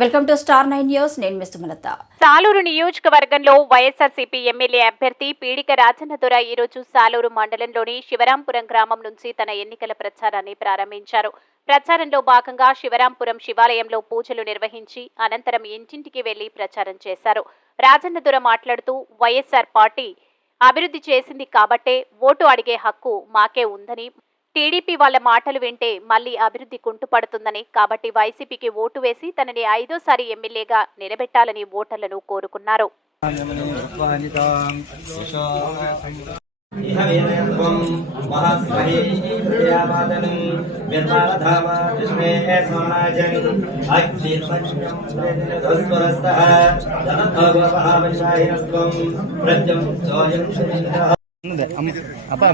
Welcome to star nine news. నేను miss Sumalatha Saluru నియోజకవర్గంలో YSRCP MLA అభ్యర్థి పీడిక రాజన్నదొర ఈరోజు సాలూరు మండలంలోని శివరాంపురం గ్రామం నుంచి తన ఎన్నికల ప్రచారాన్ని ప్రారంభించారు. ప్రచారంలో భాగంగా శివరాంపురం శివాలయంలో పూజలు నిర్వహించి అనంతరం ఇంటింటికి వెళ్ళి ప్రచారం చేశారు. రాజన్నదొర మాట్లాడుతూ వైఎస్ఆర్ పార్టీ అభివృద్ధి చేసింది కాబట్టే ఓటు అడిగే హక్కు మాకే ఉందని టీడీపీ వాళ్ళ మాటలు వింటే మళ్ళీ అభివృద్ధి కుంటుపడుతుందని కాబట్టి వైసీపీకి ఓటు వేసి తనని ఐదోసారి ఎమ్మెల్యేగా నిలబెట్టాలని ఓటర్లను కోరుకున్నారు. ప్రత్యం అబ్బా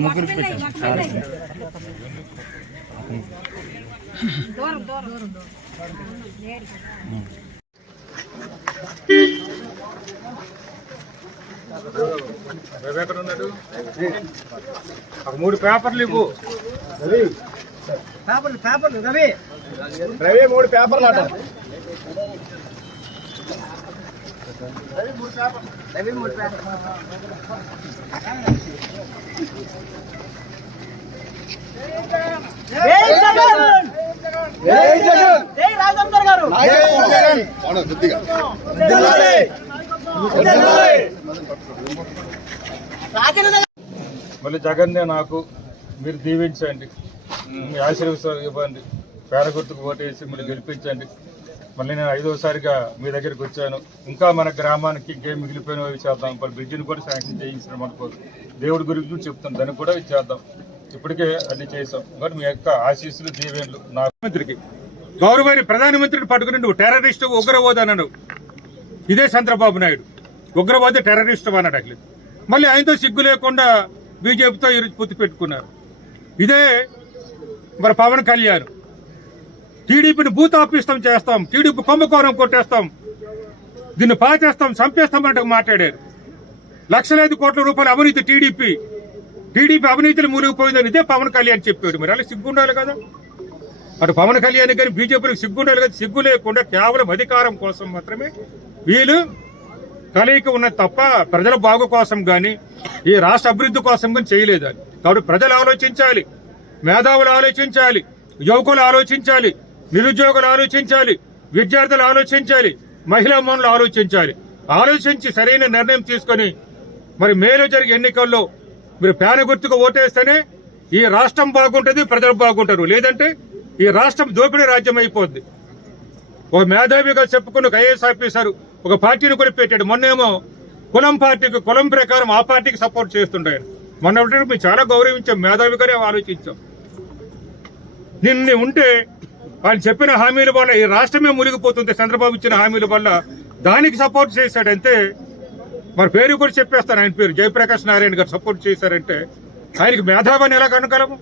ఒక మూడు పేపర్లు ఇవ్వు. పేపర్లు పేపర్లు రవి. రవి మూడు పేపర్లు అట. రవి మళ్ళీ జగన్నే నాకు మీరు దీవించండి. మీ ఆశీర్వదించాలు ఇవ్వండి పేర గుర్తుకు ఓటేసి మళ్ళీ గెలిపించండి. మళ్ళీ నేను ఐదోసారిగా మీ దగ్గరికి వచ్చాను. ఇంకా మన గ్రామానికి ఇంకేం మిగిలిపోయినవి చేద్దాం. ఇప్పుడు బ్రిడ్జిని కూడా శాంక్షన్ చేయించడం అనుకో దేవుడి గురించి చెప్తాం. దాన్ని కూడా చేద్దాం. ఇప్పటికే అన్ని చేసాం మరి మీ యొక్క ఆశీస్సులు దీవెన్లు నా మంత్రికి. గౌరవైన ప్రధానమంత్రిని పట్టుకుని నువ్వు టెర్రరిస్ట్ ఉగ్రవాది అన్నాడు. ఇదే చంద్రబాబు నాయుడు. ఉగ్రవాది టెర్రరిస్ట్ అన్నాడు అట్లా మళ్ళీ ఆయనతో సిగ్గు లేకుండా బీజేపీతో ఈరోజు పొత్తు పెట్టుకున్నారు. ఇదే మరి పవన్ కళ్యాణ్. టీడీపీని భూతాపిష్టం చేస్తాం టీడీపీ కుంభకోణం కొట్టేస్తాం. దీన్ని పాచేస్తాం చంపేస్తాం అంటే మాట్లాడారు. లక్షలాది కోట్ల రూపాయల అవినీతి టీడీపీ. టీడీపీ అవినీతిని మునిగిపోయిందని ఇదే పవన్ కళ్యాణ్ చెప్పాడు. మరి అలా సిగ్గుండాలి కదా? అటు పవన్ కళ్యాణ్ కానీ బీజేపీకి సిగ్గుండాలి కదా? సిగ్గు లేకుండా కేవలం అధికారం కోసం మాత్రమే వీళ్ళు కలయిక ఉన్నది తప్ప ప్రజల బాగు కోసం కానీ ఈ రాష్ట్ర అభివృద్ధి కోసం కానీ చేయలేదు. కాబట్టి ప్రజలు ఆలోచించాలి మేధావులు ఆలోచించాలి యువకులు ఆలోచించాలి. నిరుద్యోగులు ఆలోచించాలి విద్యార్థులు ఆలోచించాలి మహిళా మనులు ఆలోచించాలి. ఆలోచించి సరైన నిర్ణయం తీసుకొని మరి మేలు జరిగే ఎన్నికల్లో మీరు పేన గుర్తుకు ఓటేస్తేనే ఈ రాష్ట్రం బాగుంటుంది ప్రజలు బాగుంటారు. లేదంటే ఈ రాష్ట్రం దోపిడీ రాజ్యం అయిపోద్ది. ఒక మేధావిగా చెప్పుకున్న ఒక ఐఏఎస్ ఆఫీసర్ ఒక పార్టీని కూడా పెట్టాడు. మొన్నేమో కులం పార్టీకి కులం ప్రకారం ఆ పార్టీకి సపోర్ట్ చేస్తుంటాయని మొన్న మేము చాలా గౌరవించాం మేధావిగానే ఆలోచించాం. నిన్న ఉంటే వాళ్ళు చెప్పిన హామీల వల్ల ఈ రాష్ట్రమే మునిగిపోతుంది. చంద్రబాబు ఇచ్చిన హామీల వల్ల దానికి సపోర్ట్ చేశాడంటే మరి పేరు కూడా చెప్పేస్తాను ఆయన పేరు. జయప్రకాష్ నారాయణ గారు సపోర్ట్ చేశారంటే ఆయనకి మేధావాన్ని ఎలా కనగలము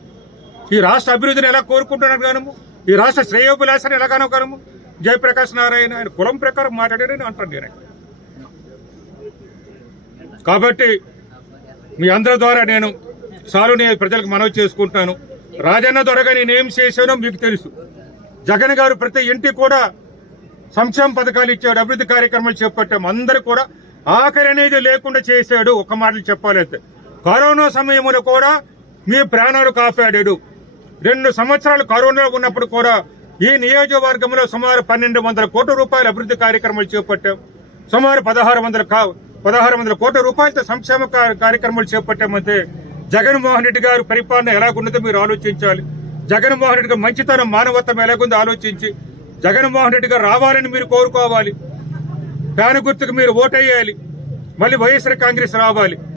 ఈ రాష్ట్ర అభివృద్ధిని ఎలా కోరుకుంటున్నాను గానము ఈ రాష్ట్ర శ్రేయోభిలాషాన్ని ఎలా కనగలము జయప్రకాష్ నారాయణ ఆయన కులం ప్రకారం మాట్లాడారని అంటాను నేను. కాబట్టి మీ అందరి ద్వారా నేను సాలుని ప్రజలకు మనవి చేసుకుంటాను రాజన్న ద్వారా నేనేం చేశానో మీకు తెలుసు. జగన్ గారు ప్రతి ఇంటికి కూడా సంక్షేమ పథకాలు ఇచ్చాడు అభివృద్ధి కార్యక్రమాలు చేపట్టాం. అందరూ కూడా ఆఖరి అనేది లేకుండా చేశాడు. ఒక మాటలు చెప్పాలైతే కరోనా సమయంలో కూడా మీ ప్రాణాలు కాపాడాడు. రెండు సంవత్సరాలు కరోనాలో ఉన్నప్పుడు కూడా ఈ నియోజకవర్గంలో సుమారు పన్నెండు వందల కోట్ల రూపాయల అభివృద్ధి కార్యక్రమాలు చేపట్టాం. సుమారు పదహారు వందల పదహారు వందల కోట్ల రూపాయలతో సంక్షేమ కార్యక్రమాలు చేపట్టామంటే జగన్మోహన్ రెడ్డి గారు పరిపాలన ఎలాగున్నదో మీరు ఆలోచించాలి. జగన్మోహన్ రెడ్డి మంచితనం మానవత్వం ఎలాగుందో ఆలోచించి జగన్మోహన్ రెడ్డి గారు రావాలని మీరు కోరుకోవాలి. దాని గుర్తుకు మీరు ఓటేయాలి. మళ్ళీ వైఎస్ఆర్ కాంగ్రెస్ రావాలి.